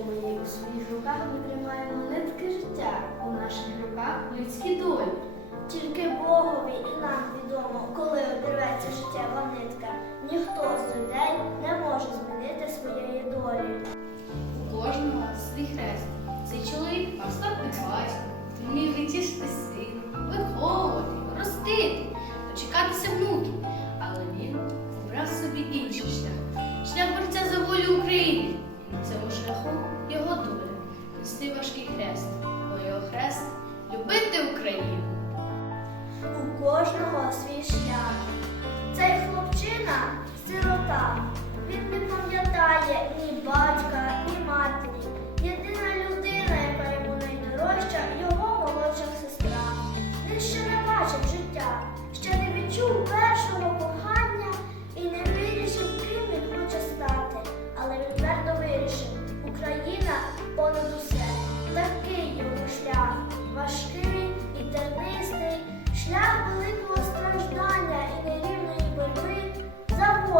Мої, у своїх руках ми тримаємо нитки життя, у наших руках людські долі. Тільки Богові і нам відомо, коли обірветься життєва нитка. Ніхто з людей не може змінити своєї долі. У кожного свій хрест. Цей чоловік мав стати батьком, вмів витішити сина, виховувати, ростити, дочекатися внуків. Але він обрав собі інший шлях. Шлях борця за волю України. І на цьому шляху нести важкий хрест, бо його хрест любити Україну. У кожного свій шлях.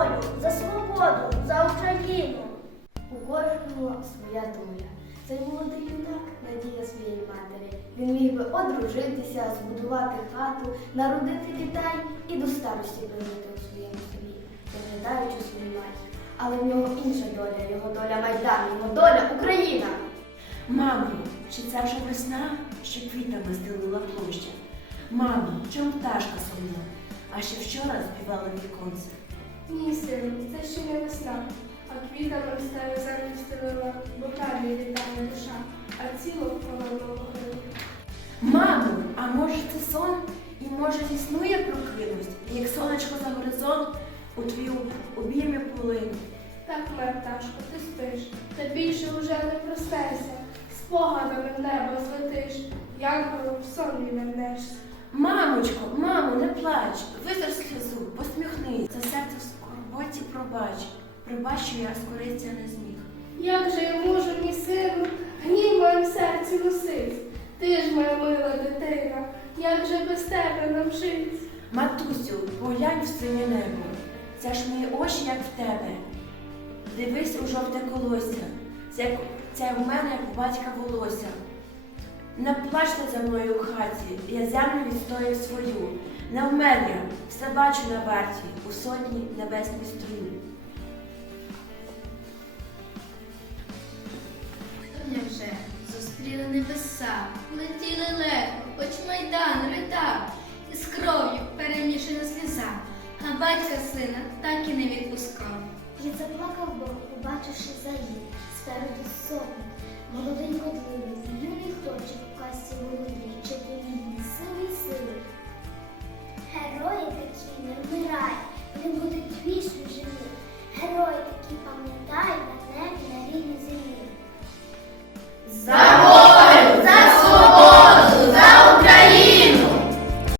Волю, за свободу, за Україну. У кожного своя доля. Цей молодий юнак надія своєї матері. Він міг би одружитися, збудувати хату, народити дітей і до старості прожити у своєму селі, доглядаючи свою матір. Але в нього інша доля, його доля Майдан, його доля Україна. Мамо, чи це вже весна, що квітами стелила площа? Мамо, чому пташка сумна? А ще вчора співала віконце. Ні, сину, це ще не весна, а квітами стаю землю стелила, бо праві вітає душа, а ціло холодного грибу. Мамо, а може це сон? І може існує прокинусь, як сонечко за горизонт у твій обійми полину. Так, моя ти спиш, та більше уже не проснешся, спогадами в небо злетиш, янголом в сон відвернешся. Мамочко, мамо, не плач, Пробач, що я скоритися не зміг. Як же я можу, мій сину, гнів в моєму серці носить? Ти ж моя мила дитина, як же без тебе нам жить? Матусю, поглянь в синє небо. Це ж мої очі, як в тебе. Дивись у жовте колосся. Це, це в мене, як у батька волосся. Не плачте за мною в хаті, я землю відстою свою. Не вмер я, все бачу на варті, у сотні небесній струю. Зустріли небеса, летіли легко, хоч майдан ридав, і з кров'ю перемішана сліза, а батька сина так і не відпускав. І заплакав Бог, побачивши заїв, спереду сотник, молодий годливий,